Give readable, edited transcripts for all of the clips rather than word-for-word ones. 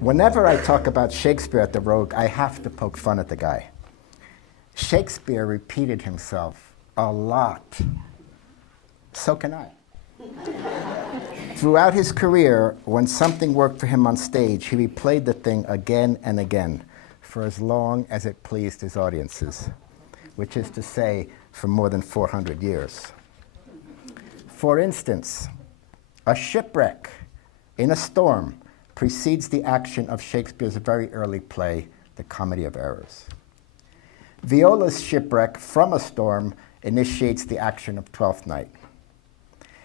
Whenever I talk about Shakespeare at the Rogue, I have to poke fun at the guy. Shakespeare repeated himself a lot. So can I. Throughout his career, when something worked for him on stage, he replayed the thing again and again for as long as it pleased his audiences, which is to say, for more than 400 years. For instance, a shipwreck in a storm precedes the action of Shakespeare's very early play, The Comedy of Errors. Viola's shipwreck from a storm initiates the action of Twelfth Night.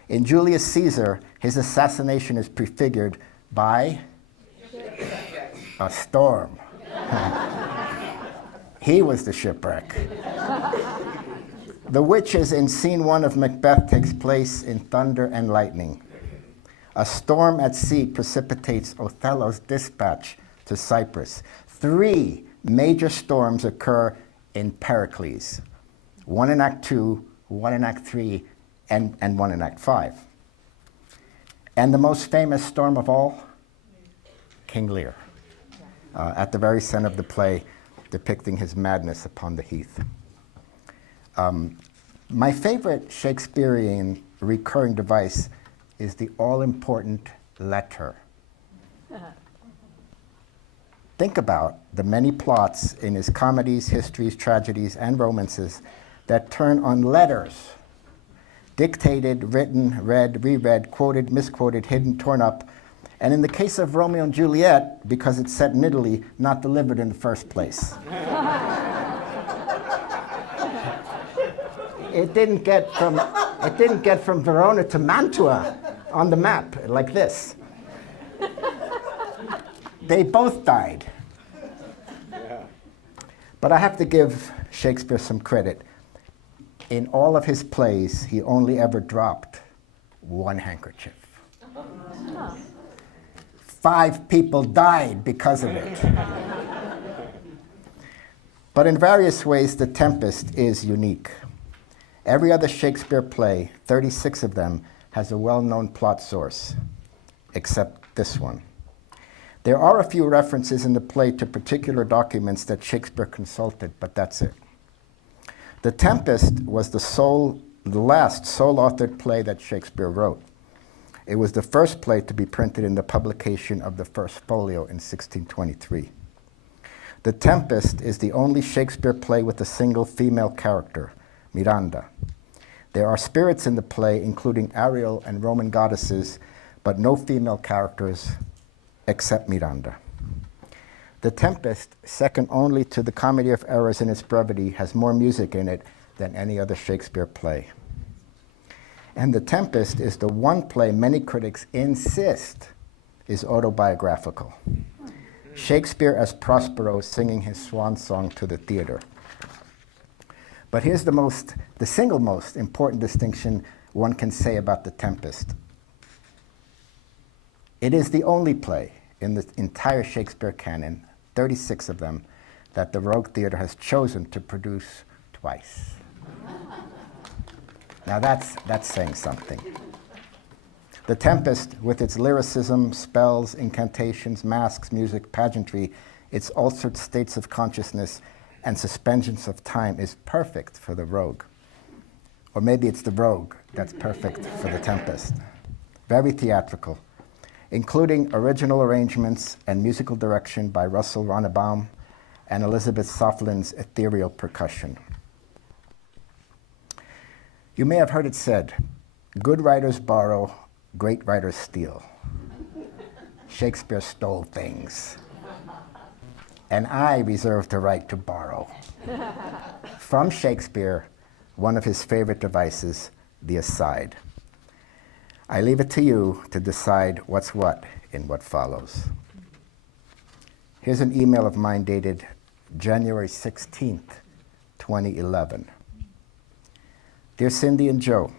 In Julius Caesar, his assassination is prefigured by a storm. He was the shipwreck. The Witches in Scene 1 of Macbeth takes place in thunder and lightning. A storm at sea precipitates Othello's dispatch to Cyprus. 3 major storms occur in Pericles, one in Act 2, one in Act 3, and one in Act 5. And the most famous storm of all, King Lear, at the very center of the play, depicting his madness upon the heath. My favorite Shakespearean recurring device is the all-important letter. Think about the many plots in his comedies, histories, tragedies, and romances that turn on letters. Dictated, written, read, reread, quoted, misquoted, hidden, torn up, and in the case of Romeo and Juliet, because it's set in Italy, not delivered in the first place. It didn't get from Verona to Mantua on the map like this. They both died. But I have to give Shakespeare some credit. In all of his plays, he only ever dropped one handkerchief. 5 people died because of it. But in various ways, The Tempest is unique. Every other Shakespeare play, 36 of them, has a well-known plot source, except this one. There are a few references in the play to particular documents that Shakespeare consulted, but that's it. The Tempest was the last sole-authored play that Shakespeare wrote. It was the first play to be printed in the publication of the first folio in 1623. The Tempest is the only Shakespeare play with a single female character, Miranda. There are spirits in the play, including Ariel and Roman goddesses, but no female characters except Miranda. The Tempest, second only to The Comedy of Errors in its brevity, has more music in it than any other Shakespeare play. And The Tempest is the one play many critics insist is autobiographical. Shakespeare as Prospero singing his swan song to the theater. But here's the single most important distinction one can say about The Tempest. It is the only play in the entire Shakespeare canon, 36 of them, that the Rogue Theatre has chosen to produce twice. Now that's saying something. The Tempest, with its lyricism, spells, incantations, masks, music, pageantry, its altered states of consciousness, and suspensions of time, is perfect for the Rogue. Or maybe it's the Rogue that's perfect for The Tempest. Very theatrical, including original arrangements and musical direction by Russell Ronnebaum and Elizabeth Soflin's ethereal percussion. You may have heard it said, good writers borrow, great writers steal. Shakespeare stole things. And I reserve the right to borrow. From Shakespeare, one of his favorite devices, the aside. I leave it to you to decide what's what in what follows. Here's an email of mine dated January 16th, 2011. Dear Cindy and Joe,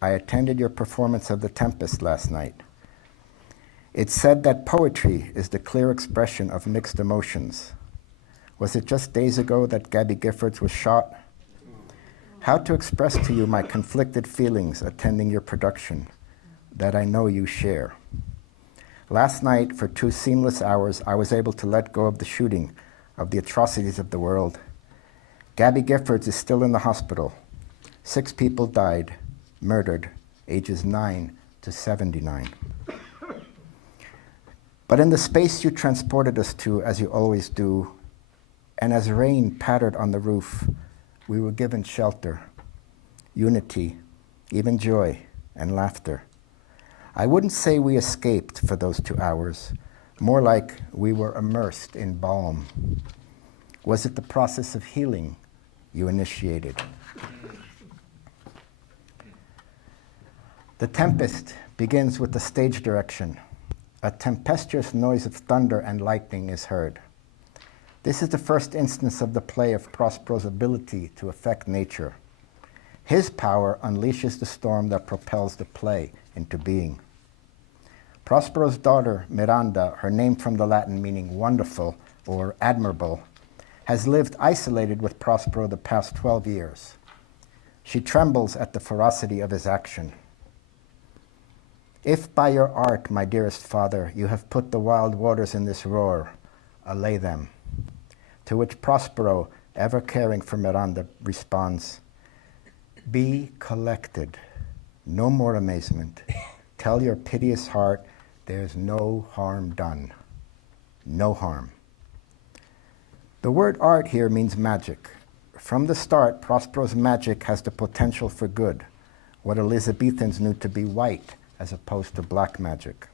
I attended your performance of The Tempest last night. It's said that poetry is the clear expression of mixed emotions. Was it just days ago that Gabby Giffords was shot? How to express to you my conflicted feelings attending your production that I know you share. Last night, for 2 seamless hours, I was able to let go of the shooting, of the atrocities of the world. Gabby Giffords is still in the hospital. 6 people died, murdered, ages 9 to 79. But in the space you transported us to, as you always do, and as rain pattered on the roof, we were given shelter, unity, even joy and laughter. I wouldn't say we escaped for those 2 hours, more like we were immersed in balm. Was it the process of healing you initiated? The Tempest begins with the stage direction. A tempestuous noise of thunder and lightning is heard. This is the first instance of the play of Prospero's ability to affect nature. His power unleashes the storm that propels the play into being. Prospero's daughter, Miranda, her name from the Latin meaning wonderful or admirable, has lived isolated with Prospero the past 12 years. She trembles at the ferocity of his action. If by your art, my dearest father, you have put the wild waters in this roar, allay them. To which Prospero, ever caring for Miranda, responds, be collected, no more amazement. Tell your piteous heart there's no harm done, no harm. The word art here means magic. From the start, Prospero's magic has the potential for good, what Elizabethans knew to be white as opposed to black magic.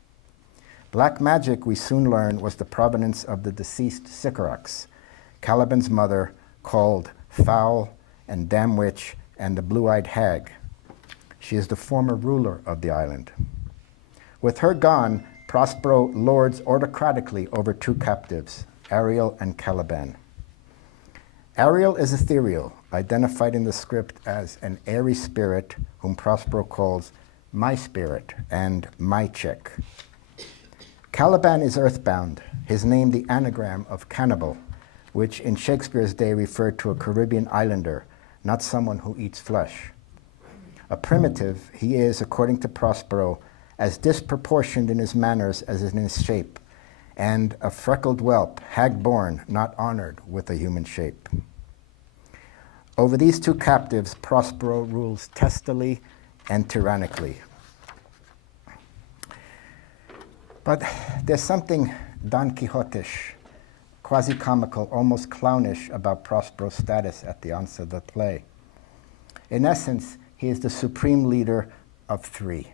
Black magic, we soon learned, was the provenance of the deceased Sycorax, Caliban's mother, called Foul and Damn Witch and the Blue-Eyed Hag. She is the former ruler of the island. With her gone, Prospero lords autocratically over 2 captives, Ariel and Caliban. Ariel is ethereal, identified in the script as an airy spirit whom Prospero calls my spirit and my chick. Caliban is earthbound, his name the anagram of cannibal, which in Shakespeare's day referred to a Caribbean islander, not someone who eats flesh. A primitive, he is, according to Prospero, as disproportioned in his manners as in his shape, and a freckled whelp, hag-born, not honored with a human shape. Over these 2 captives, Prospero rules testily and tyrannically. But there's something Don Quixote-ish, quasi-comical, almost clownish about Prospero's status at the onset of the play. In essence, he is the supreme leader of 3,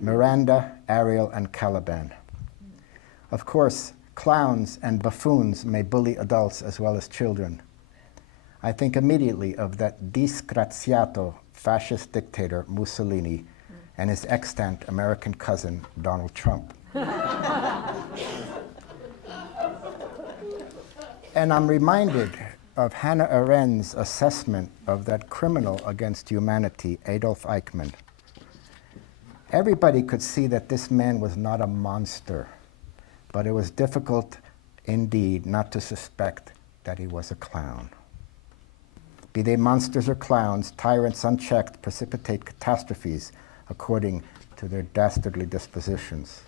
Miranda, Ariel, and Caliban. Of course, clowns and buffoons may bully adults as well as children. I think immediately of that disgraziato fascist dictator Mussolini and his extant American cousin, Donald Trump. And I'm reminded of Hannah Arendt's assessment of that criminal against humanity, Adolf Eichmann. Everybody could see that this man was not a monster, but it was difficult indeed not to suspect that he was a clown. Be they monsters or clowns, tyrants unchecked precipitate catastrophes according to their dastardly dispositions.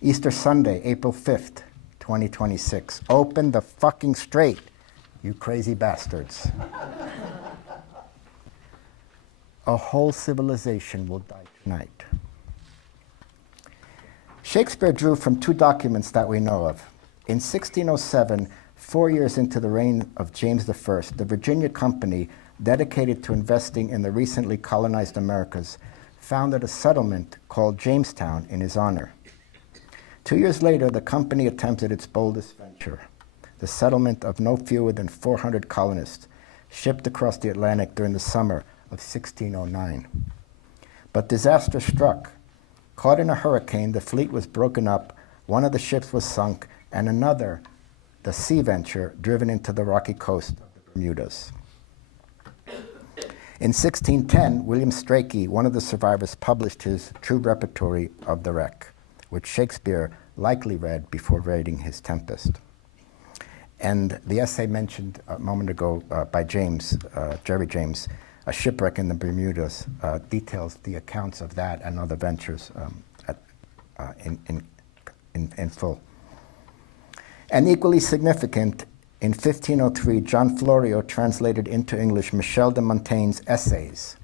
Easter Sunday, April 5th, 2026. Open the fucking straight, you crazy bastards. A whole civilization will die tonight. Shakespeare drew from 2 documents that we know of. In 1607, 4 years into the reign of James I, the Virginia Company, dedicated to investing in the recently colonized Americas, founded a settlement called Jamestown in his honor. 2 years later, the company attempted its boldest venture, the settlement of no fewer than 400 colonists, shipped across the Atlantic during the summer of 1609. But disaster struck. Caught in a hurricane, the fleet was broken up, one of the ships was sunk, and another, the Sea Venture, driven into the rocky coast of the Bermudas. In 1610, William Strachey, one of the survivors, published his true repertory of the wreck, which Shakespeare likely read before writing his Tempest. And the essay mentioned a moment ago by James, Jerry James, A Shipwreck in the Bermudas, details the accounts of that and other ventures in full. And equally significant, in 1503, John Florio translated into English Michel de Montaigne's essays.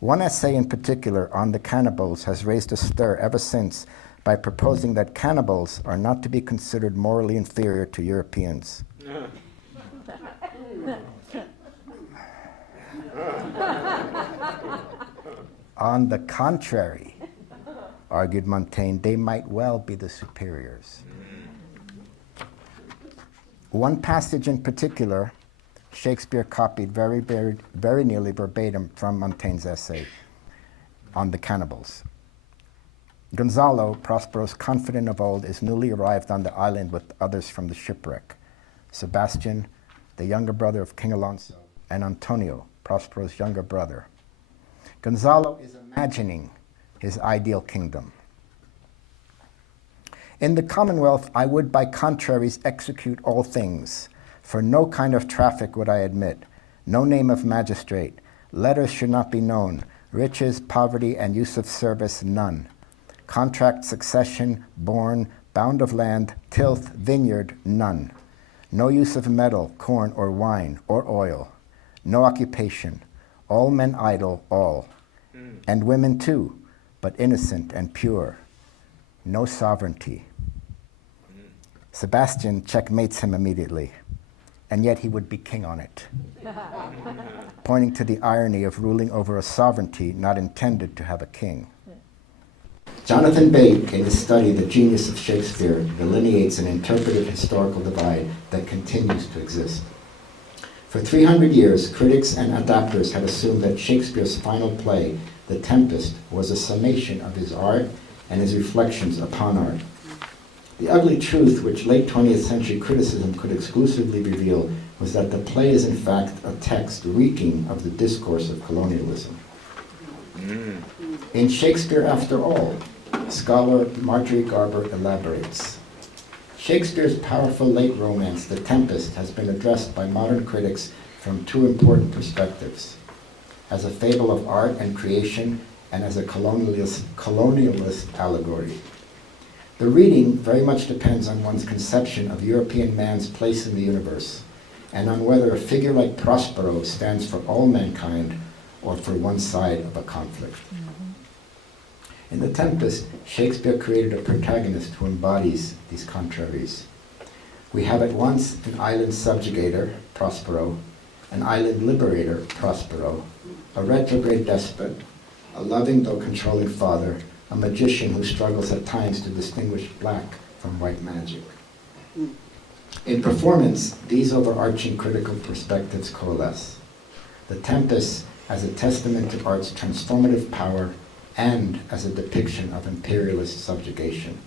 One essay in particular on the cannibals has raised a stir ever since by proposing that cannibals are not to be considered morally inferior to Europeans. On the contrary, argued Montaigne, they might well be the superiors. One passage in particular, Shakespeare copied very nearly verbatim from Montaigne's essay on the cannibals. Gonzalo, Prospero's confidant of old, is newly arrived on the island with others from the shipwreck. Sebastian, the younger brother of King Alonso, and Antonio, Prospero's younger brother. Gonzalo is imagining his ideal kingdom. In the Commonwealth, I would by contraries execute all things. For no kind of traffic would I admit, no name of magistrate. Letters should not be known, riches, poverty, and use of service, none. Contract, succession, born, bound of land, tilth, vineyard, none. No use of metal, corn, or wine, or oil. No occupation. All men idle, all. And women too, but innocent and pure. No sovereignty. Sebastian checkmates him immediately, and yet he would be king on it, pointing to the irony of ruling over a sovereignty not intended to have a king. Jonathan Bate, in his study, The Genius of Shakespeare, delineates an interpretive historical divide that continues to exist. For 300 years, critics and adapters had assumed that Shakespeare's final play, The Tempest, was a summation of his art and his reflections upon art. The ugly truth which late 20th century criticism could exclusively reveal was that the play is in fact a text reeking of the discourse of colonialism. In Shakespeare, after all, scholar Marjorie Garber elaborates. Shakespeare's powerful late romance, The Tempest, has been addressed by modern critics from two important perspectives: as a fable of art and creation, and as a colonialist allegory. The reading very much depends on one's conception of European man's place in the universe, and on whether a figure like Prospero stands for all mankind or for one side of a conflict. In The Tempest, Shakespeare created a protagonist who embodies these contraries. We have at once an island subjugator, Prospero, an island liberator, Prospero, a retrograde despot, a loving though controlling father, a magician who struggles at times to distinguish black from white magic. In performance, these overarching critical perspectives coalesce. The Tempest as a testament to art's transformative power and as a depiction of imperialist subjugation.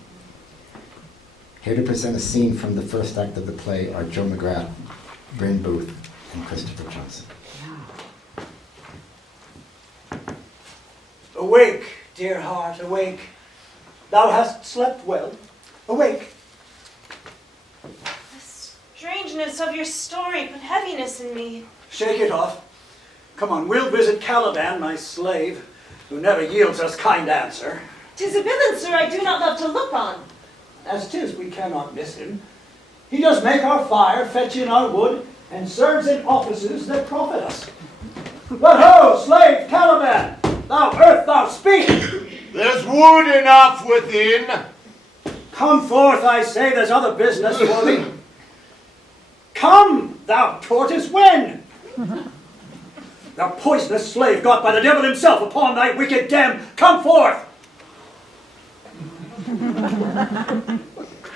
Here to present a scene from the first act of the play are Joe McGrath, Bryn Booth, and Christopher Johnson. Awake, dear heart, awake. Thou hast slept well. Awake. The strangeness of your story put heaviness in me. Shake it off. Come on, we'll visit Caliban, my slave, who never yields us kind answer. 'Tis a villain, sir, I do not love to look on. As 'tis, we cannot miss him. He does make our fire, fetch in our wood, and serves in offices that profit us. But ho, slave Caliban! Thou earth, thou speak! There's wood enough within. Come forth, I say, there's other business for thee. Come, thou tortoise, when? Thou poisonous slave got by the devil himself upon thy wicked dam, come forth!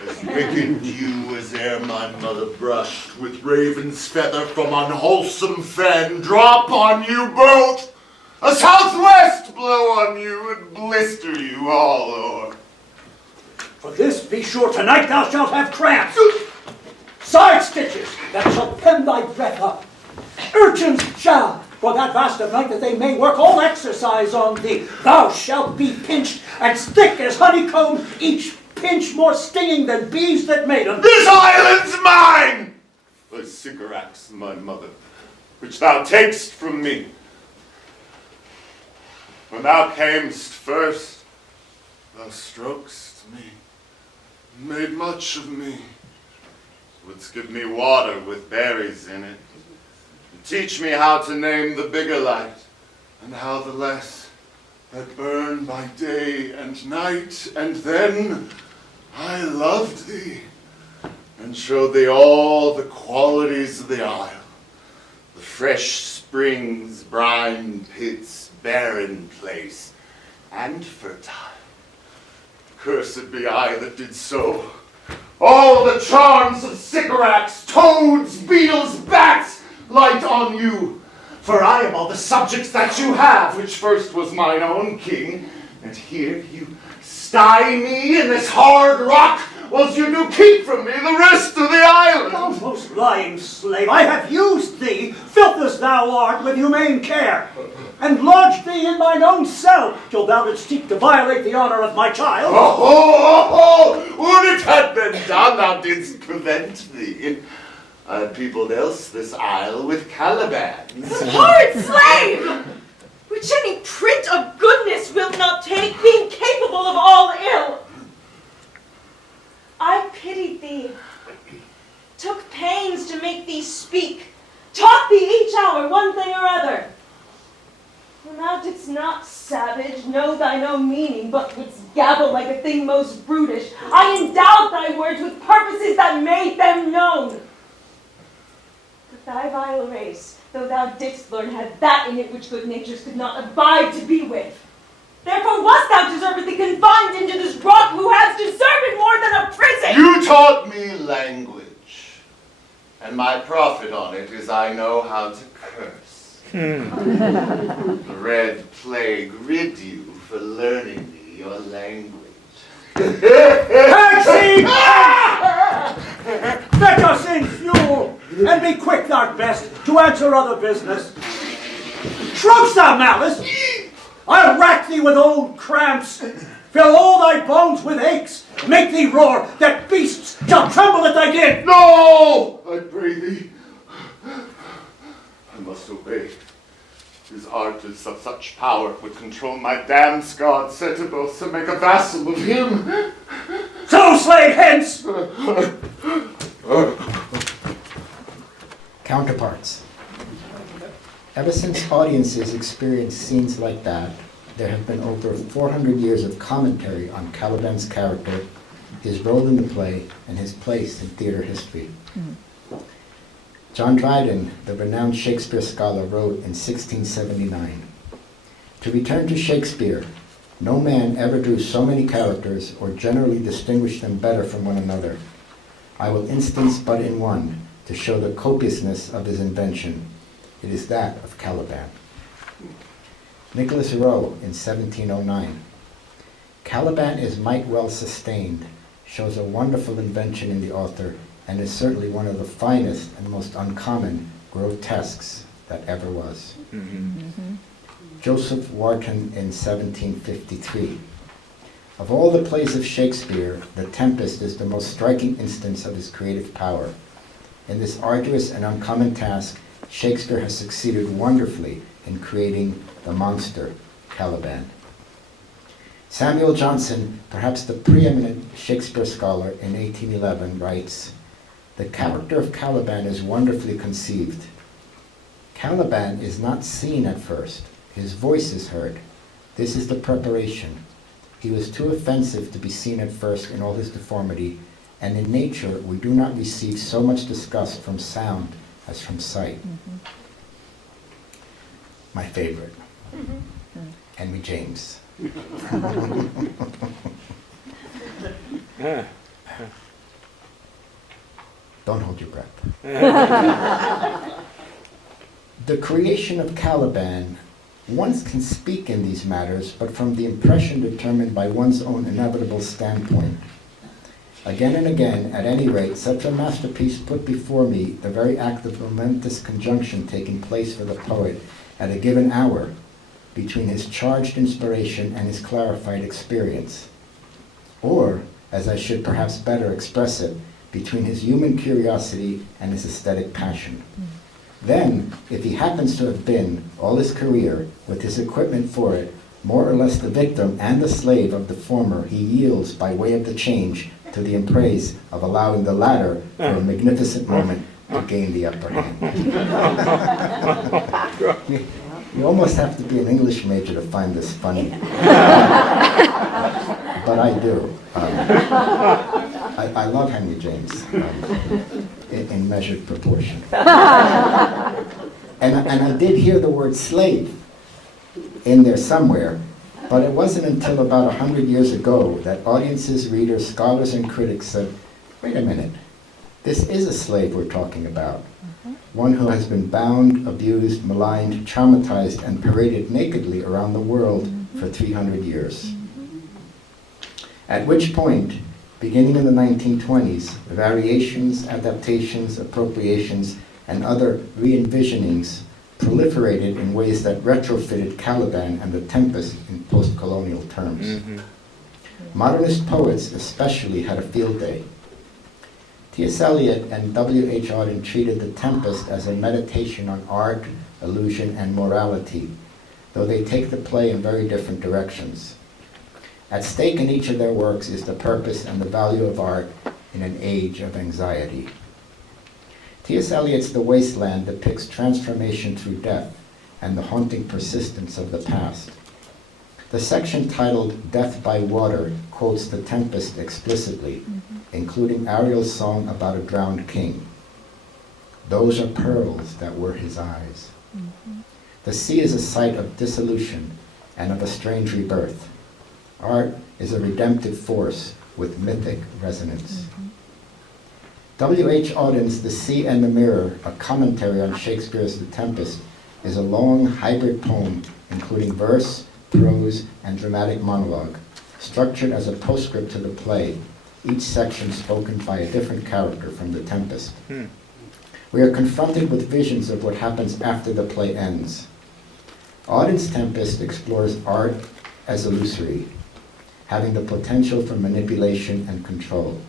As wicked dew as ere my mother brushed with raven's feather from unwholesome fen, drop on you both! A southwest blow on you and blister you all o'er. For this be sure tonight thou shalt have cramps, side stitches that shall pen thy breath up. Urchins shall, for that vast of night that they may work all exercise on thee. Thou shalt be pinched as thick as honeycomb, each pinch more stinging than bees that made 'em. This island's mine! The sycorax, my mother, which thou takest from me. When thou camest first, Thou strokest me, made much of me, wouldst give me water with berries in it, and teach me how to name the bigger light, and how the less, that burn by day and night, and then I loved thee, and showed thee all the qualities of the isle, the fresh springs, brine pits, barren place, and fertile. Cursed be I that did so. All the charms of sycorax, toads, beetles, bats, light on you. For I am all the subjects that you have, which first was mine own king. And here you sty me in this hard rock, whilst you do keep from me the rest of the island. Thou most lying slave, I have used thee, filth as thou art, with humane care, and lodged thee in mine own cell, till thou didst seek to violate the honor of my child. Would it had been done, thou didst prevent thee. I peopled else this isle with Calibans. Horrid slave! Which any print of goodness will not take, being capable of all ill. I pitied thee, took pains to make thee speak, taught thee each hour one thing or other. When thou didst not, savage, know thine own meaning, but wouldst gabble like a thing most brutish, I endowed thy words with purposes that made them known. But thy vile race, though thou didst learn, had that in it which good natures could not abide to be with. Therefore wast thou deservedly confined into this rock, who has deserved more than a prison. You taught me language, and my profit on it is I know how to curse. The red plague rid you for learning me your language. Taxi! Let us in fuel, and be quick, thou best, to answer other business. Shrubs thou malice! I'll rack thee with old cramps, fill all thy bones with aches, make thee roar, that beasts shall tremble at thy din. No! I pray thee. I must obey. His art is of such power it would control my damned god Setebos and make a vassal of him. So slave hence! Counterparts. Ever since audiences experienced scenes like that, there have been over 400 years of commentary on Caliban's character, his role in the play, and his place in theater history. John Dryden, the renowned Shakespeare scholar, wrote in 1679, "To return to Shakespeare, no man ever drew so many characters or generally distinguished them better from one another. I will instance but in one, to show the copiousness of his invention. It is that of Caliban." Nicholas Rowe in 1709. "Caliban is might well sustained, shows a wonderful invention in the author, and is certainly one of the finest and most uncommon grotesques that ever was." Joseph Warton in 1753. "Of all the plays of Shakespeare, The Tempest is the most striking instance of his creative power. In this arduous and uncommon task, Shakespeare has succeeded wonderfully in creating the monster, Caliban." Samuel Johnson, perhaps the preeminent Shakespeare scholar in 1811, writes, "The character of Caliban is wonderfully conceived. Caliban is not seen at first. His voice is heard. This is the preparation. He was too offensive to be seen at first in all his deformity, and in nature we do not receive so much disgust from sound as from sight." My favorite, Henry James. Don't hold your breath. "The creation of Caliban, one can speak in these matters, but from the impression determined by one's own inevitable standpoint. Again and again, at any rate, such a masterpiece put before me the very act of momentous conjunction taking place for the poet at a given hour between his charged inspiration and his clarified experience. Or, as I should perhaps better express it, between his human curiosity and his aesthetic passion. Then, if he happens to have been, all his career, with his equipment for it, More or less the victim and the slave of the former, he yields by way of the change to the embrace of allowing the latter for a magnificent moment to gain the upper hand. You almost have to be an English major to find this funny. But I do. I love Henry James in measured proportion. And I did hear the word slave in there somewhere, but it wasn't until about 100 years ago that audiences, readers, scholars, and critics said, wait a minute, this is a slave we're talking about. One who has been bound, abused, maligned, traumatized, and paraded nakedly around the world for 300 years. At which point, beginning in the 1920s, variations, adaptations, appropriations, and other re-envisionings proliferated in ways that retrofitted Caliban and the Tempest in post-colonial terms. Modernist poets especially had a field day. T.S. Eliot and W.H. Auden treated the Tempest as a meditation on art, illusion, and morality, though they take the play in very different directions. At stake in each of their works is the purpose and the value of art in an age of anxiety. T.S. Eliot's The Wasteland depicts transformation through death and the haunting persistence of the past. The section titled Death by Water quotes the Tempest explicitly, including Ariel's song about a drowned king. Those are pearls that were his eyes. The sea is a site of dissolution and of a strange rebirth. Art is a redemptive force with mythic resonance. W.H. Auden's The Sea and the Mirror, a commentary on Shakespeare's The Tempest, is a long hybrid poem including verse, prose, and dramatic monologue, structured as a postscript to the play, each section spoken by a different character from The Tempest. We are confronted with visions of what happens after the play ends. Auden's Tempest explores art as illusory, having the potential for manipulation and control.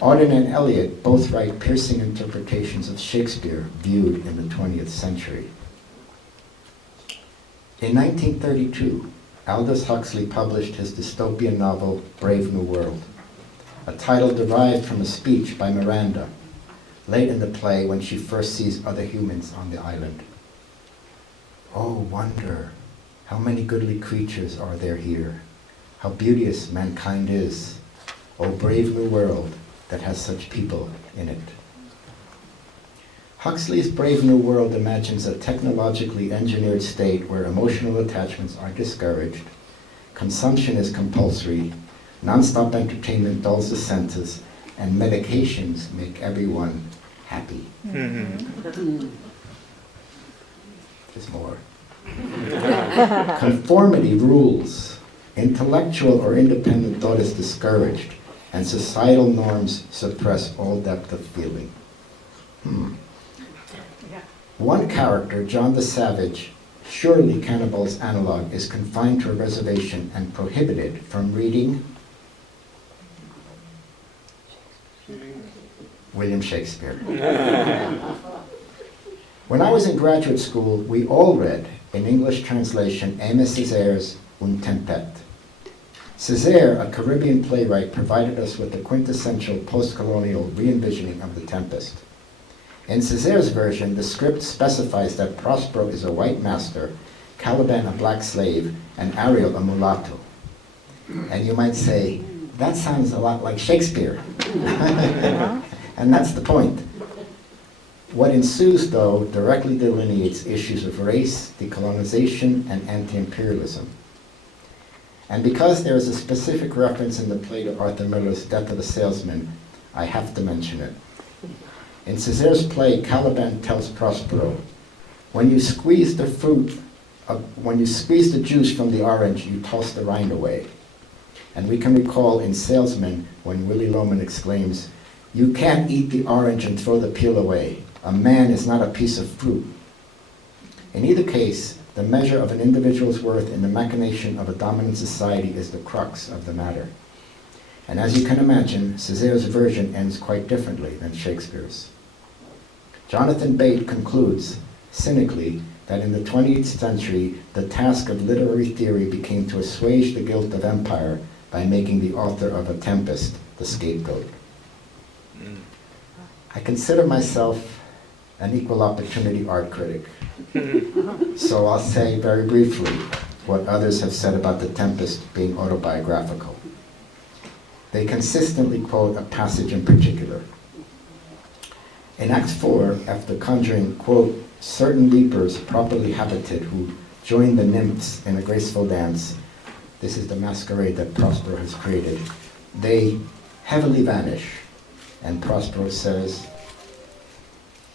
Auden and Eliot both write piercing interpretations of Shakespeare viewed in the 20th century. In 1932, Aldous Huxley published his dystopian novel, Brave New World, a title derived from a speech by Miranda, late in the play when she first sees other humans on the island. Oh, wonder, how many goodly creatures are there here? How beauteous mankind is. Oh, brave new world that has such people in it. Huxley's Brave New World imagines a technologically engineered state where emotional attachments are discouraged, consumption is compulsory, non-stop entertainment dulls the senses, and medications make everyone happy. There's more. Conformity rules. Intellectual or independent thought is discouraged, and societal norms suppress all depth of feeling. One character, John the Savage, surely Cannibal's analog, is confined to a reservation and prohibited from reading William Shakespeare. When I was in graduate school, we all read, in English translation, Aimé Césaire's Un Tempête. Césaire, a Caribbean playwright, provided us with the quintessential post-colonial re-envisioning of the Tempest. In Césaire's version, the script specifies that Prospero is a white master, Caliban a black slave, and Ariel a mulatto. And you might say, that sounds a lot like Shakespeare. And that's the point. What ensues, though, directly delineates issues of race, decolonization, and anti-imperialism. And because there is a specific reference in the play to Arthur Miller's Death of a Salesman, I have to mention it. In Césaire's play, Caliban tells Prospero, when you squeeze the juice from the orange, you toss the rind away. And we can recall in Salesman when Willy Loman exclaims, you can't eat the orange and throw the peel away. A man is not a piece of fruit. In either case, the measure of an individual's worth in the machination of a dominant society is the crux of the matter. And as you can imagine, Césaire's version ends quite differently than Shakespeare's. Jonathan Bate concludes, cynically, that in the 20th century, the task of literary theory became to assuage the guilt of empire by making the author of A Tempest the scapegoat. I consider myself an equal opportunity art critic. So I'll say very briefly what others have said about The Tempest being autobiographical. They consistently quote a passage in particular. In Act 4, after conjuring, quote, certain leapers properly habited who join the nymphs in a graceful dance, this is the masquerade that Prospero has created, they heavily vanish. And Prospero says,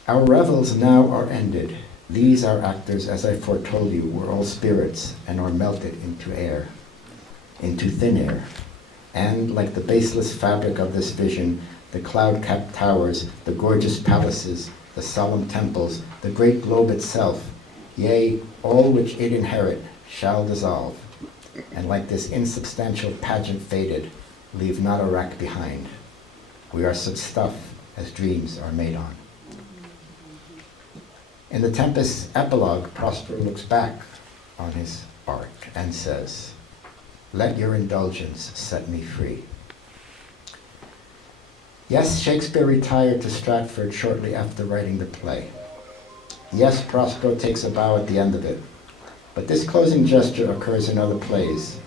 our revels now are ended. These our actors, as I foretold you, were all spirits and are melted into air, into thin air. And like the baseless fabric of this vision, the cloud-capped towers, the gorgeous palaces, the solemn temples, the great globe itself, yea, all which it inherit, shall dissolve, and like this insubstantial pageant faded, leave not a rack behind. We are such stuff as dreams are made on. In The Tempest's epilogue, Prospero looks back on his art and says, let your indulgence set me free. Yes, Shakespeare retired to Stratford shortly after writing the play. Yes, Prospero takes a bow at the end of it. But this closing gesture occurs in other plays.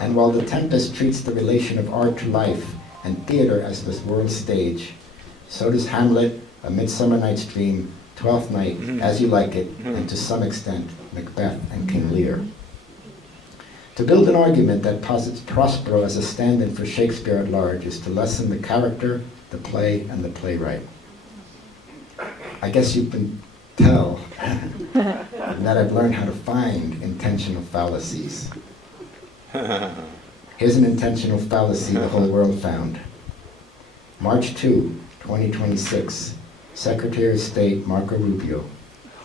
And while The Tempest treats the relation of art to life and theater as this world stage, so does Hamlet, A Midsummer Night's Dream, Twelfth Night, As You Like It, and to some extent, Macbeth and King Lear. To build an argument that posits Prospero as a stand-in for Shakespeare at large is to lessen the character, the play, and the playwright. I guess you can tell that I've learned how to find intentional fallacies. Here's an intentional fallacy the whole world found. March 2, 2026, Secretary of State Marco Rubio.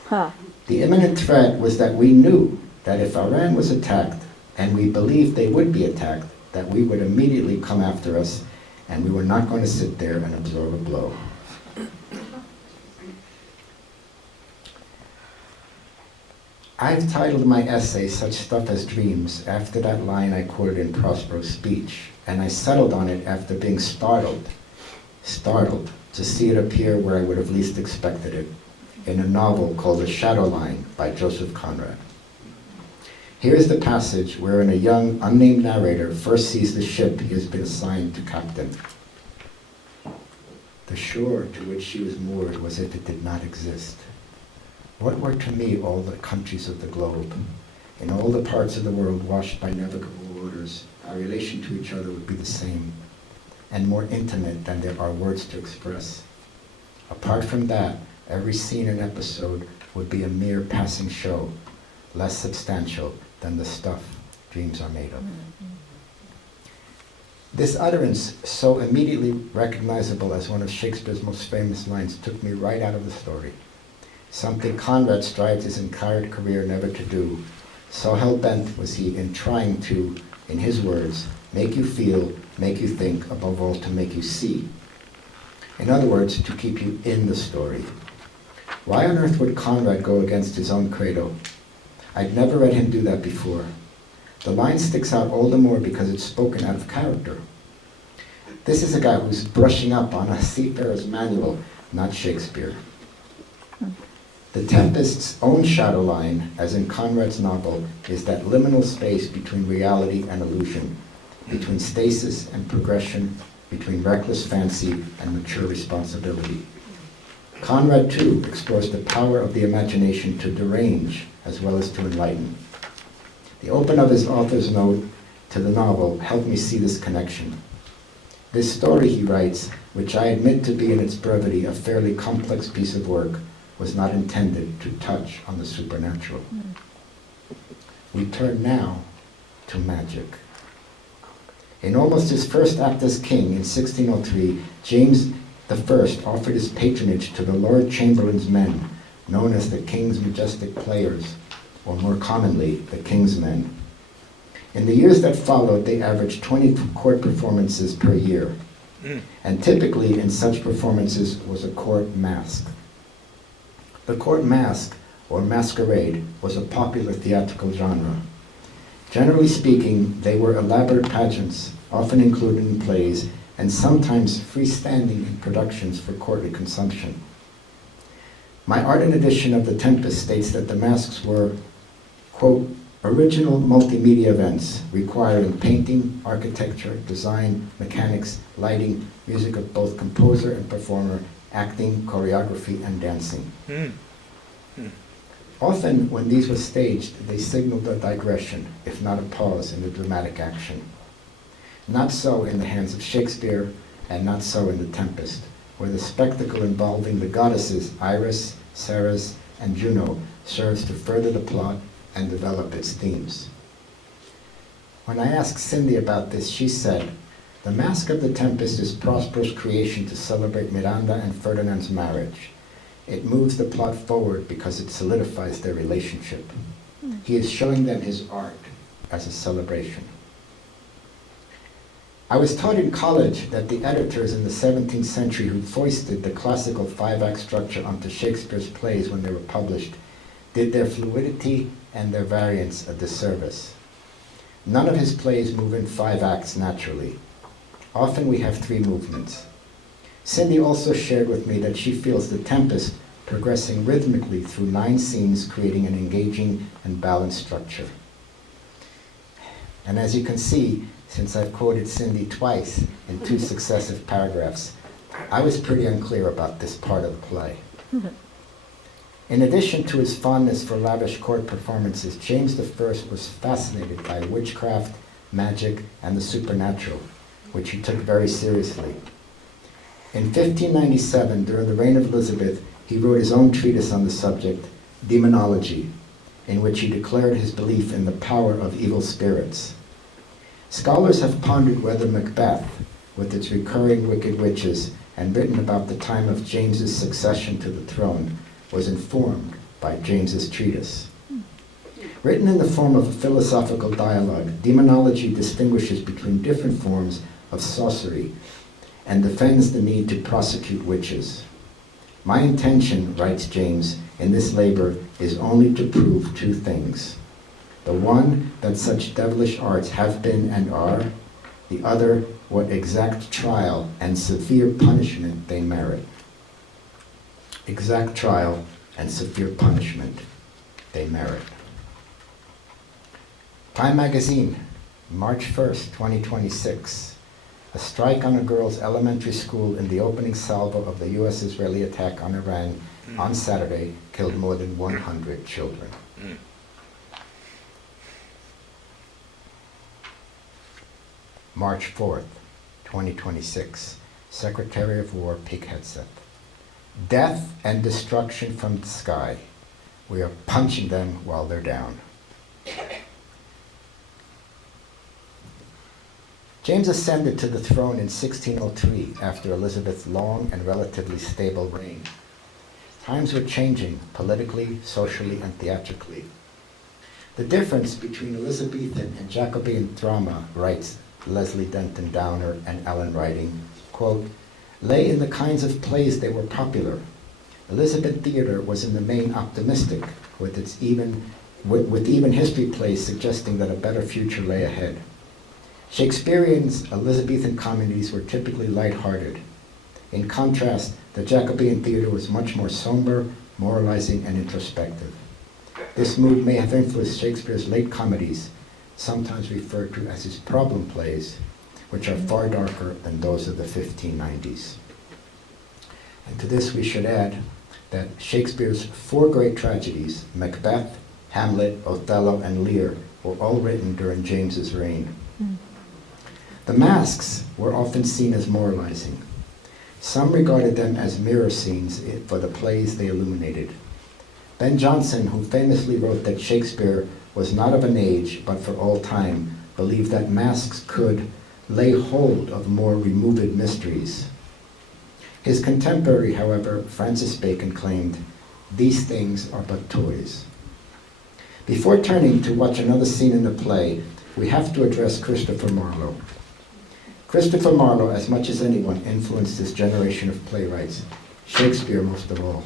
The imminent threat was that we knew that if Iran was attacked, and we believed they would be attacked, that we would immediately come after us, and we were not going to sit there and absorb a blow. I've titled my essay Such Stuff as Dreams after that line I quoted in Prospero's speech, and I settled on it after being startled to see it appear where I would have least expected it, in a novel called The Shadow Line by Joseph Conrad. Here's the passage wherein a young, unnamed narrator first sees the ship he has been assigned to captain. The shore to which she was moored was as if it did not exist. What were to me all the countries of the globe? In all the parts of the world washed by navigable waters, our relation to each other would be the same, and more intimate than there are words to express. Apart from that, every scene and episode would be a mere passing show, less substantial than the stuff dreams are made of. This utterance, so immediately recognizable as one of Shakespeare's most famous lines, took me right out of the story. Something Conrad strives his entire career never to do. So hell-bent was he in trying to, in his words, make you feel, make you think, above all to make you see. In other words, to keep you in the story. Why on earth would Conrad go against his own credo? I'd never read him do that before. The line sticks out all the more because it's spoken out of character. This is a guy who's brushing up on a seafarer's manual, not Shakespeare. The Tempest's own shadow line, as in Conrad's novel, is that liminal space between reality and illusion, between stasis and progression, between reckless fancy and mature responsibility. Conrad, too, explores the power of the imagination to derange as well as to enlighten. The open of his author's note to the novel helped me see this connection. This story, he writes, which I admit to be in its brevity a fairly complex piece of work, was not intended to touch on the supernatural. We turn now to magic. In almost his first act as king in 1603, James I offered his patronage to the Lord Chamberlain's men, known as the King's Majestic Players, or more commonly, the King's Men. In the years that followed, they averaged 20 court performances per year, and typically in such performances was a court masque. The court masque, or masquerade was a popular theatrical genre. Generally speaking, they were elaborate pageants, often included in plays, and sometimes freestanding in productions for courtly consumption. My ardent edition of The Tempest states that the masks were, quote, original multimedia events requiring painting, architecture, design, mechanics, lighting, music of both composer and performer, acting, choreography, and dancing. Often, when these were staged, they signaled a digression, if not a pause in the dramatic action. Not so in the hands of Shakespeare, and not so in The Tempest, where the spectacle involving the goddesses Iris, Ceres, and Juno serves to further the plot and develop its themes. When I asked Cindy about this, she said, "The Mask of the Tempest is Prospero's creation to celebrate Miranda and Ferdinand's marriage. It moves the plot forward because it solidifies their relationship. He is showing them his art as a celebration." I was taught in college that the editors in the 17th century who foisted the classical 5-act structure onto Shakespeare's plays when they were published did their fluidity and their variance a disservice. None of his plays move in 5 acts naturally. Often we have 3 movements. Cindy also shared with me that she feels The Tempest progressing rhythmically through 9 scenes, creating an engaging and balanced structure. And as you can see, since I've quoted Cindy twice in 2 successive paragraphs, I was pretty unclear about this part of the play. In addition to his fondness for lavish court performances, James I was fascinated by witchcraft, magic, and the supernatural, which he took very seriously. In 1597, during the reign of Elizabeth, he wrote his own treatise on the subject, Demonology, in which he declared his belief in the power of evil spirits. Scholars have pondered whether Macbeth, with its recurring wicked witches, and written about the time of James's succession to the throne, was informed by James's treatise. Written in the form of a philosophical dialogue, Demonology distinguishes between different forms of sorcery and defends the need to prosecute witches. My intention, writes James, in this labor is only to prove 2 things. The one, that such devilish arts have been and are. The other, what exact trial and severe punishment they merit. Exact trial and severe punishment they merit. Time Magazine, March 1st, 2026. A strike on a girls' elementary school in the opening salvo of the U.S.-Israeli attack on Iran on Saturday killed more than 100 children. March 4th, 2026. Secretary of War, Pig Headset. Death and destruction from the sky. We are punching them while they're down. James ascended to the throne in 1603 after Elizabeth's long and relatively stable reign. Times were changing politically, socially, and theatrically. The difference between Elizabethan and Jacobean drama, writes Leslie Denton Downer and Alan Writing, quote, lay in the kinds of plays they were popular. Elizabethan theater was in the main optimistic, with even history plays suggesting that a better future lay ahead. Shakespearean's Elizabethan comedies were typically light-hearted. In contrast, the Jacobean theater was much more somber, moralizing, and introspective. This mood may have influenced Shakespeare's late comedies, sometimes referred to as his problem plays, which are far darker than those of the 1590s. And to this we should add that Shakespeare's 4 great tragedies, Macbeth, Hamlet, Othello, and Lear, were all written during James's reign. The masks were often seen as moralizing. Some regarded them as mirror scenes for the plays they illuminated. Ben Jonson, who famously wrote that Shakespeare was not of an age, but for all time, believed that masks could lay hold of more removed mysteries. His contemporary, however, Francis Bacon, claimed, these things are but toys. Before turning to watch another scene in the play, we have to address Christopher Marlowe. Christopher Marlowe, as much as anyone, influenced this generation of playwrights, Shakespeare most of all.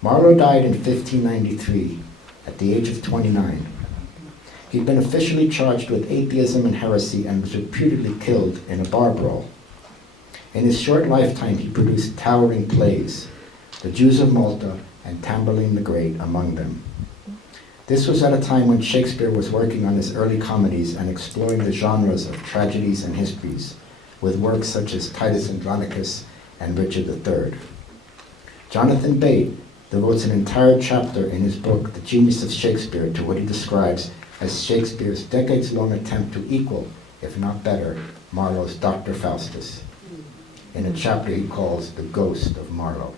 Marlowe died in 1593 at the age of 29. He'd been officially charged with atheism and heresy and was reputedly killed in a bar brawl. In his short lifetime, he produced towering plays, The Jews of Malta and Tamburlaine the Great among them. This was at a time when Shakespeare was working on his early comedies and exploring the genres of tragedies and histories, with works such as Titus Andronicus and Richard III. Jonathan Bate devotes an entire chapter in his book, The Genius of Shakespeare, to what he describes as Shakespeare's decades-long attempt to equal, if not better, Marlowe's Dr. Faustus, in a chapter he calls The Ghost of Marlowe.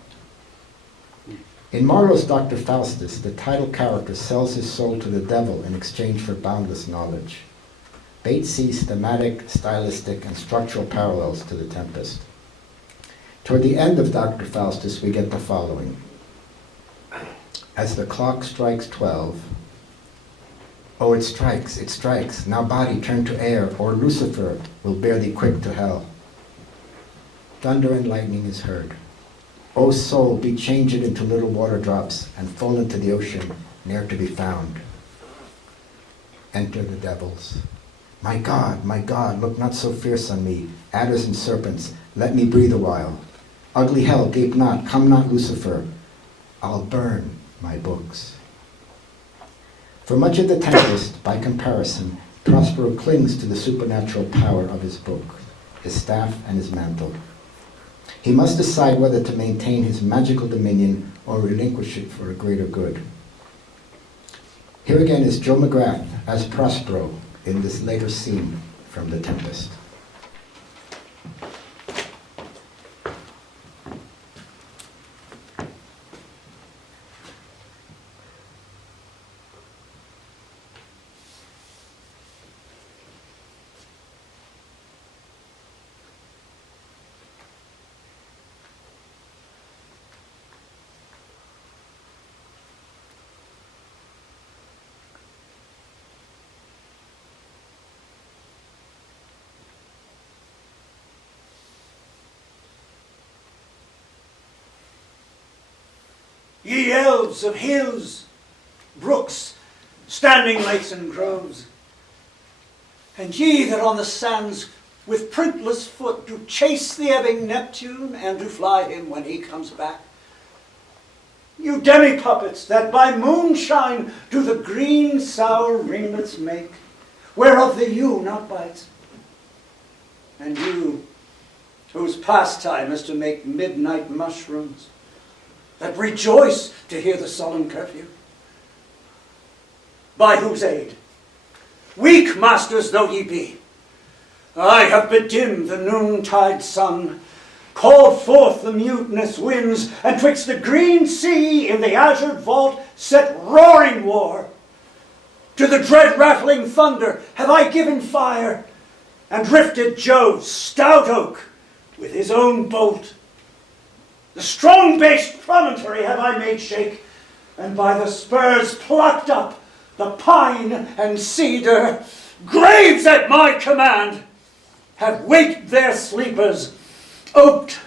In Marlowe's Dr. Faustus, the title character sells his soul to the devil in exchange for boundless knowledge. Bates sees thematic, stylistic, and structural parallels to the Tempest. Toward the end of Dr. Faustus, we get the following. As the clock strikes 12, oh, it strikes, now body turn to air, or Lucifer will bear thee quick to hell. Thunder and lightning is heard. O soul, be changed into little water drops, and fall into the ocean, ne'er to be found. Enter the devils. My God, look not so fierce on me, adders and serpents, let me breathe a while. Ugly hell, gape not, come not Lucifer, I'll burn my books. For much of the Tempest, by comparison, Prospero clings to the supernatural power of his book, his staff and his mantle. He must decide whether to maintain his magical dominion or relinquish it for a greater good. Here again is Joe McGrath as Prospero in this later scene from The Tempest. Ye elves of hills, brooks, standing lakes and groves, and ye that on the sands with printless foot do chase the ebbing Neptune and do fly him when he comes back. You demi-puppets that by moonshine do the green sour ringlets make, whereof the yew not bites, and you whose pastime is to make midnight mushrooms, that rejoice to hear the solemn curfew. By whose aid, weak masters though ye be, I have bedimmed the noontide sun, called forth the mutinous winds, and twixt the green sea in the azured vault set roaring war. To the dread rattling thunder have I given fire, and rifted Jove's stout oak with his own bolt. The strong-based promontory have I made shake, and by the spurs plucked up the pine and cedar. Graves at my command have waked their sleepers, oped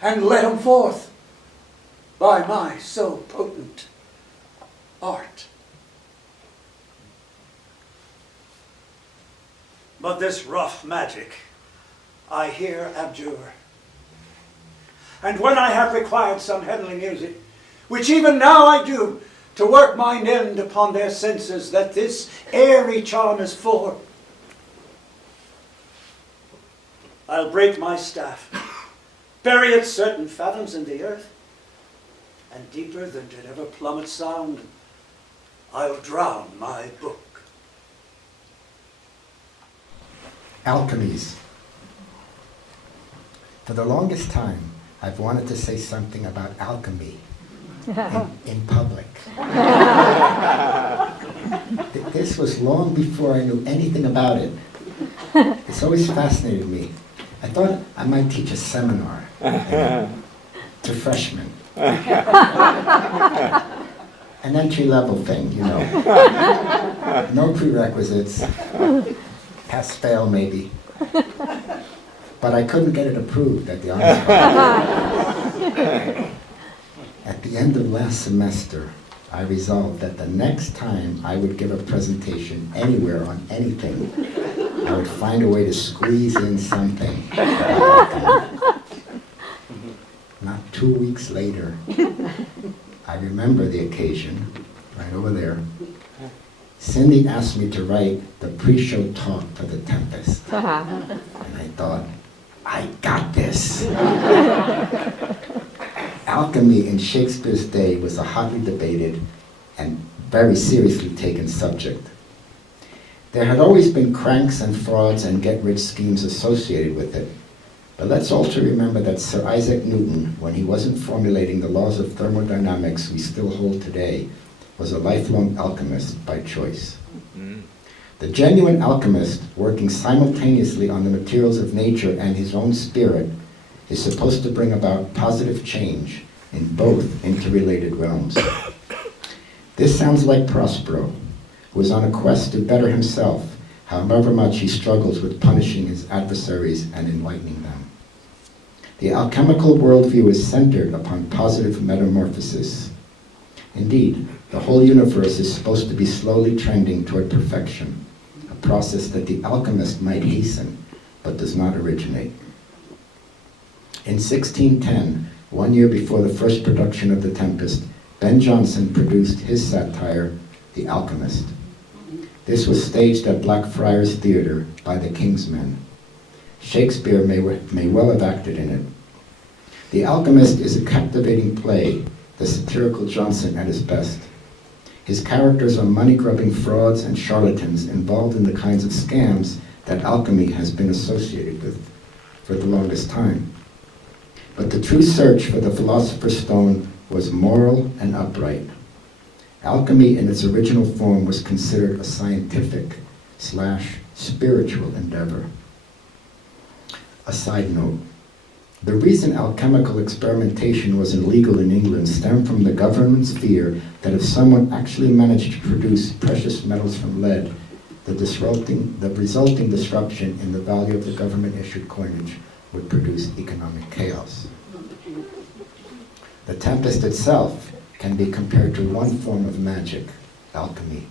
and led them forth by my so potent art. But this rough magic I here abjure. And when I have required some heavenly music, which even now I do, to work mine end upon their senses, that this airy charm is for, I'll break my staff, bury it certain fathoms in the earth, and deeper than did ever plummet sound, I'll drown my book. Alchemies. For the longest time, I've wanted to say something about alchemy in public. This was long before I knew anything about it. It's always fascinated me. I thought I might teach a seminar to freshmen. An entry-level thing, you know. No prerequisites. Pass-fail, maybe. But I couldn't get it approved at the honors college. At the end of last semester, I resolved that the next time I would give a presentation anywhere on anything, I would find a way to squeeze in something. Not 2 weeks later, I remember the occasion, right over there. Cindy asked me to write the pre-show talk for the Tempest. And I thought, I got this. Alchemy in Shakespeare's day was a hotly debated and very seriously taken subject. There had always been cranks and frauds and get-rich schemes associated with it. But let's also remember that Sir Isaac Newton, when he wasn't formulating the laws of thermodynamics we still hold today, was a lifelong alchemist by choice. The genuine alchemist, working simultaneously on the materials of nature and his own spirit, is supposed to bring about positive change in both interrelated realms. This sounds like Prospero, who is on a quest to better himself, however much he struggles with punishing his adversaries and enlightening them. The alchemical worldview is centered upon positive metamorphosis. Indeed, the whole universe is supposed to be slowly trending toward perfection, a process that the alchemist might hasten, but does not originate. In 1610, 1 year before the first production of The Tempest, Ben Jonson produced his satire, The Alchemist. This was staged at Blackfriars Theatre by the King's Men. Shakespeare may well have acted in it. The Alchemist is a captivating play, the satirical Jonson at his best. His characters are money-grubbing frauds and charlatans involved in the kinds of scams that alchemy has been associated with for the longest time. But the true search for the Philosopher's Stone was moral and upright. Alchemy in its original form was considered a scientific/spiritual endeavor. A side note, the reason alchemical experimentation was illegal in England stemmed from the government's fear that if someone actually managed to produce precious metals from lead, the resulting disruption in the value of the government-issued coinage would produce economic chaos. The Tempest itself can be compared to one form of magic, alchemy.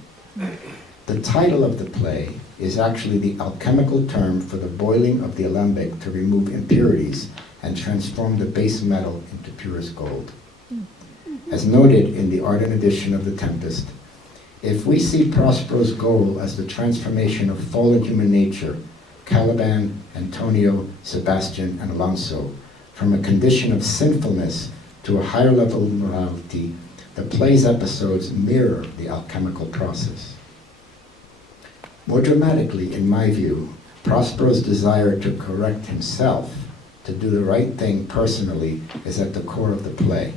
The title of the play is actually the alchemical term for the boiling of the alembic to remove impurities and transform the base metal into purest gold. As noted in the Ardent edition of The Tempest, if we see Prospero's goal as the transformation of fallen human nature, Caliban, Antonio, Sebastian, and Alonso, from a condition of sinfulness to a higher level of morality, the play's episodes mirror the alchemical process. More dramatically, in my view, Prospero's desire to correct himself, to do the right thing personally, is at the core of the play.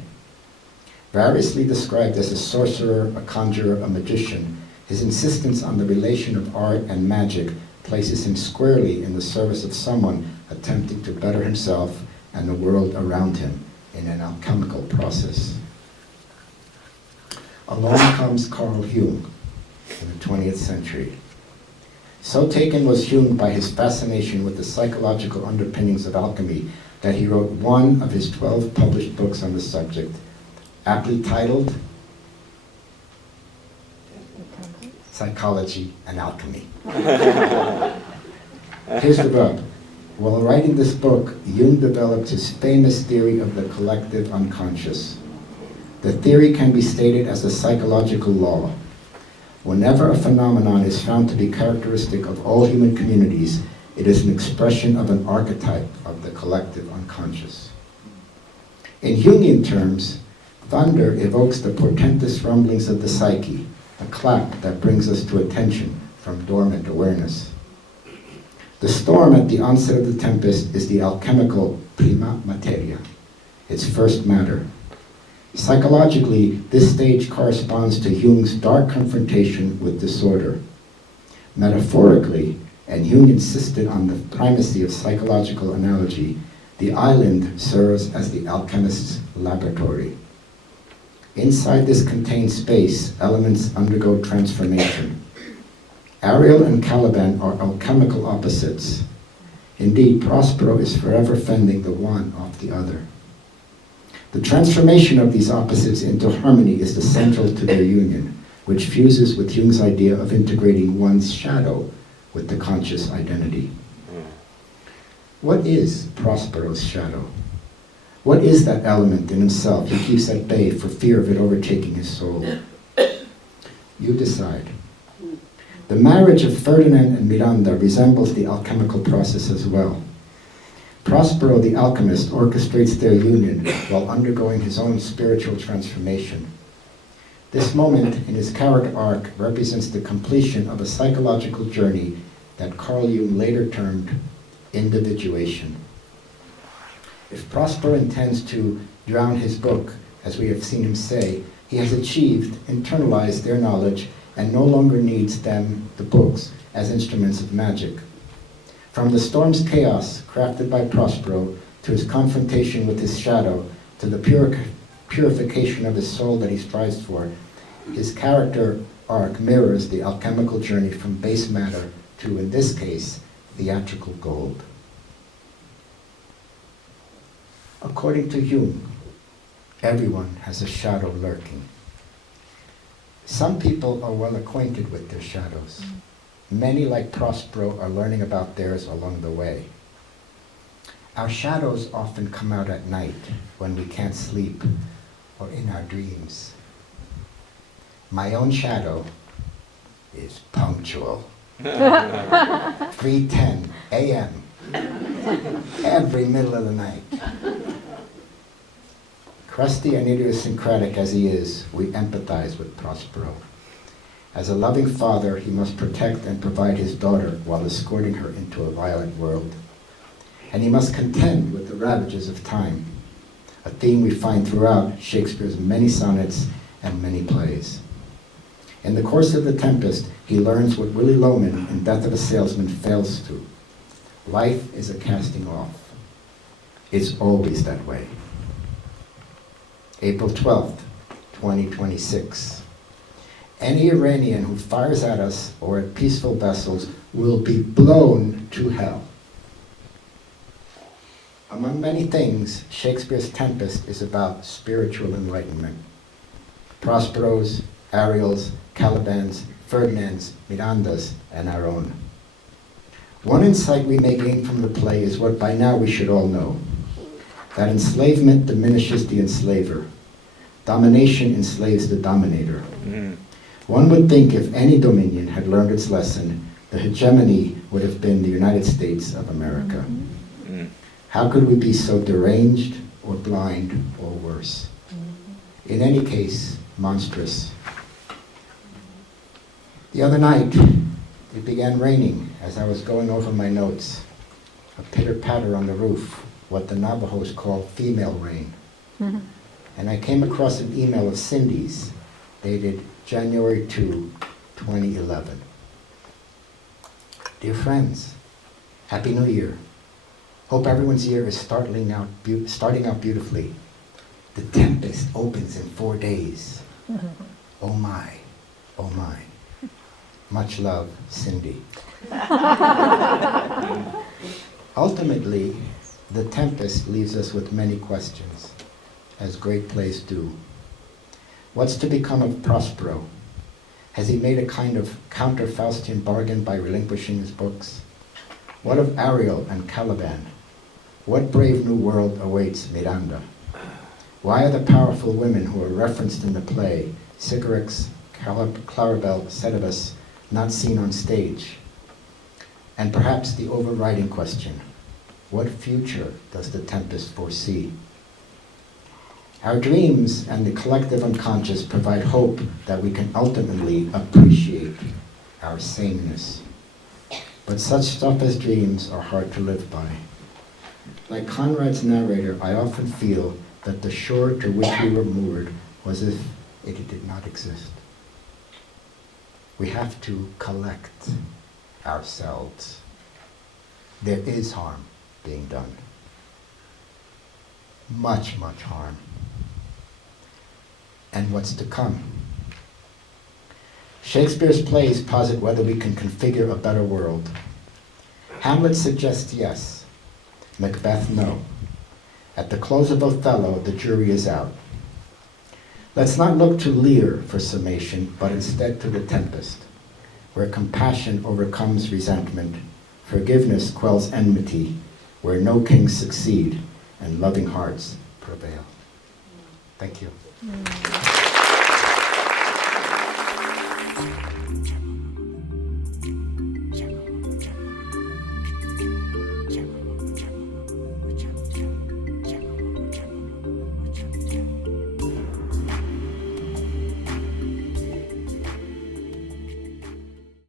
Variously described as a sorcerer, a conjurer, a magician, his insistence on the relation of art and magic places him squarely in the service of someone attempting to better himself and the world around him in an alchemical process. Along comes Carl Jung in the 20th century. So taken was Jung by his fascination with the psychological underpinnings of alchemy that he wrote one of his 12 published books on the subject, aptly titled Psychology and Alchemy. Here's the rub. While writing this book, Jung developed his famous theory of the collective unconscious. The theory can be stated as a psychological law. Whenever a phenomenon is found to be characteristic of all human communities, it is an expression of an archetype of the collective unconscious. In Jungian terms, thunder evokes the portentous rumblings of the psyche, a clap that brings us to attention from dormant awareness. The storm at the onset of the tempest is the alchemical prima materia, its first matter. Psychologically, this stage corresponds to Jung's dark confrontation with disorder. Metaphorically, and Jung insisted on the primacy of psychological analogy, the island serves as the alchemist's laboratory. Inside this contained space, elements undergo transformation. Ariel and Caliban are alchemical opposites. Indeed, Prospero is forever fending the one off the other. The transformation of these opposites into harmony is the central to their union, which fuses with Jung's idea of integrating one's shadow with the conscious identity. What is Prospero's shadow? What is that element in himself he keeps at bay for fear of it overtaking his soul? You decide. The marriage of Ferdinand and Miranda resembles the alchemical process as well. Prospero the alchemist orchestrates their union while undergoing his own spiritual transformation. This moment in his character arc represents the completion of a psychological journey that Carl Jung later termed individuation. If Prospero intends to drown his book, as we have seen him say, he has achieved, internalized their knowledge, and no longer needs them, the books, as instruments of magic. From the storm's chaos crafted by Prospero, to his confrontation with his shadow, to the purification of his soul that he strives for, his character arc mirrors the alchemical journey from base matter to, in this case, theatrical gold. According to Jung, everyone has a shadow lurking. Some people are well acquainted with their shadows. Many, like Prospero, are learning about theirs along the way. Our shadows often come out at night when we can't sleep or in our dreams. My own shadow is punctual. 3:10 a.m. every middle of the night. Crusty and idiosyncratic as he is, we empathize with Prospero. As a loving father, he must protect and provide his daughter while escorting her into a violent world. And he must contend with the ravages of time, a theme we find throughout Shakespeare's many sonnets and many plays. In the course of The Tempest, he learns what Willy Loman in Death of a Salesman fails to. Life is a casting off. It's always that way. April 12th, 2026. Any Iranian who fires at us or at peaceful vessels will be blown to hell. Among many things, Shakespeare's Tempest is about spiritual enlightenment. Prospero's, Ariel's, Caliban's, Ferdinand's, Miranda's, and our own. One insight we may gain from the play is what by now we should all know, that enslavement diminishes the enslaver. Domination enslaves the dominator. One would think if any dominion had learned its lesson, the hegemony would have been the United States of America. How could we be so deranged or blind or worse? In any case, monstrous. The other night, it began raining as I was going over my notes. A pitter-patter on the roof, what the Navajos call female rain. And I came across an email of Cindy's, dated January 2, 2011. Dear friends, Happy New Year. Hope everyone's year is starting out beautifully. The Tempest opens in 4 days. Oh my, oh my. Much love, Cindy. Ultimately, The Tempest leaves us with many questions, as great plays do. What's to become of Prospero? Has he made a kind of counter-Faustian bargain by relinquishing his books? What of Ariel and Caliban? What brave new world awaits Miranda? Why are the powerful women who are referenced in the play, Sycorax, Claribel, Setebus, not seen on stage? And perhaps the overriding question, what future does The Tempest foresee? Our dreams and the collective unconscious provide hope that we can ultimately appreciate our sameness. But such stuff as dreams are hard to live by. Like Conrad's narrator, I often feel that the shore to which we were moored was as if it did not exist. We have to collect ourselves. There is harm being done. Much, much harm. And what's to come? Shakespeare's plays posit whether we can configure a better world. Hamlet suggests yes. Macbeth, no. At the close of Othello, the jury is out. Let's not look to Lear for summation, but instead to the Tempest, where compassion overcomes resentment, forgiveness quells enmity, where no kings succeed and loving hearts prevail. Thank you.